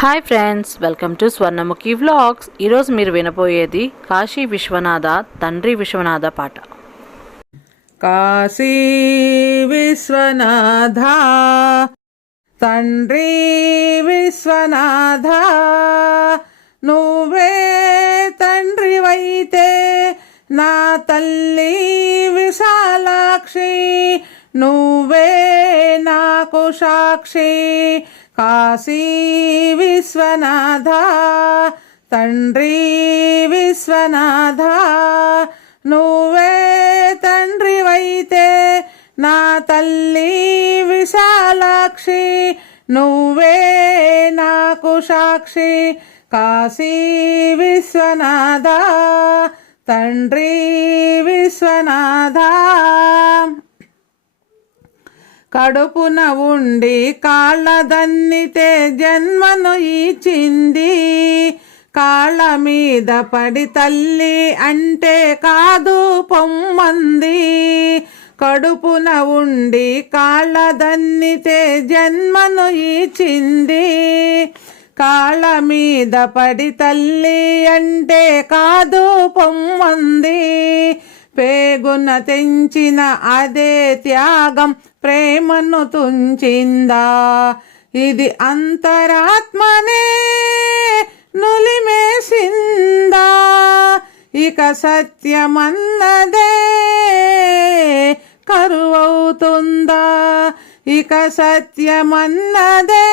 Hi friends, welcome to Swarnamukhi vlogs. ఈరోజు మీరు వినబోయేది కాశీ విశ్వనాథ తండ్రి విశ్వనాథ పాట. కాశీ విశ్వనాథ తండ్రి విశ్వనాథ, నువ్వే తండ్రివైతే నా తల్లి విశాలాక్షి, నువ్వే నాకు సాక్షి. కాశీ విశ్వనాథ తండ్రి విశ్వనాథ, నువ్వే తండ్రివైతే నా తల్లి విశాలాక్షి, నువ్వే నాకు సాక్షి. కాశీ విశ్వనాథ తండ్రి విశ్వనాథ, కడుపున ఉండి కాళ్ళదన్నితే జన్మను ఇచ్చింది, కాళ్ళ మీద పడి తల్లి అంటే కాదు పొమ్మంది. కడుపున ఉండి కాళ్ళదన్నితే జన్మను ఇచ్చింది, కాళ్ళ మీద పడి తల్లి అంటే కాదు పొమ్మంది. పేగున తెంచిన అదే త్యాగం ప్రేమను తుంచిందా, ఇది అంతరాత్మనే నులిమేసిందా. ఇక సత్యమన్నదే కరువవుతుందా, ఇక సత్యమన్నదే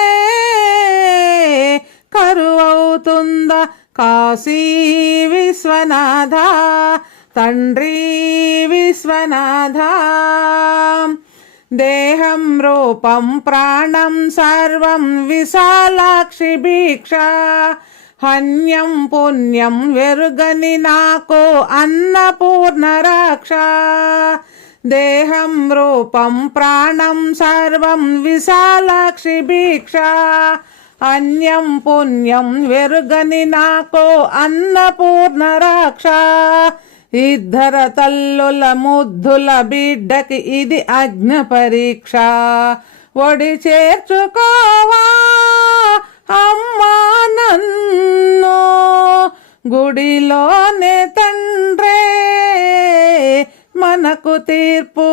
కరువవుతుందా. కాశీ విశ్వనాథ తండ్రి విశ్వనాథ, దేహం రూపం ప్రాణం సర్వం విశాలాక్షి భిక్ష, హన్యం పుణ్యం వెరుగని నాకు అన్నపూర్ణ రక్ష. దేహం రూపం ప్రాణం సర్వం విశాలాక్షి భిక్ష, అన్యం పుణ్యం వెరుగని నాకు అన్నపూర్ణ రక్ష. ఇద్దర తల్లుల ముద్దుల బిడ్డకి ఇది అజ్ఞ పరీక్ష, ఒడి చేర్చుకోవా అమ్మా నన్ను, గుడిలోనే తండ్రే మనకు తీర్పు,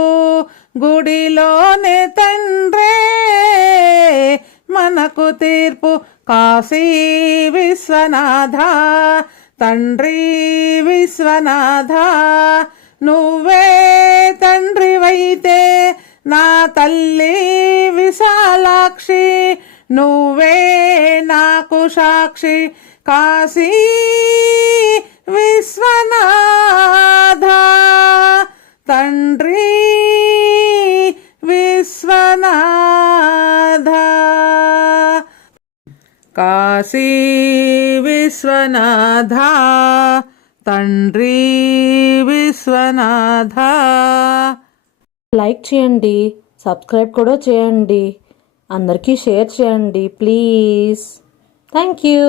గుడిలోనే తండ్రే మనకు తీర్పు. కాశీ విశ్వనాథ తండ్రి విశ్వనాథ, నువ్వే తండ్రివైతే నా తల్లి విశాలాక్షి, నువ్వే నాకు సాక్షి. కాశీ విశ్వనాథ తండ్రి విశ్వనాథ, కాశీ విశ్వనాథ తండ్రి విశ్వనాథ. లైక్ చేయండి, సబ్స్క్రైబ్ కూడా చేయండి, అందరికీ షేర్ చేయండి ప్లీజ్. Thank you.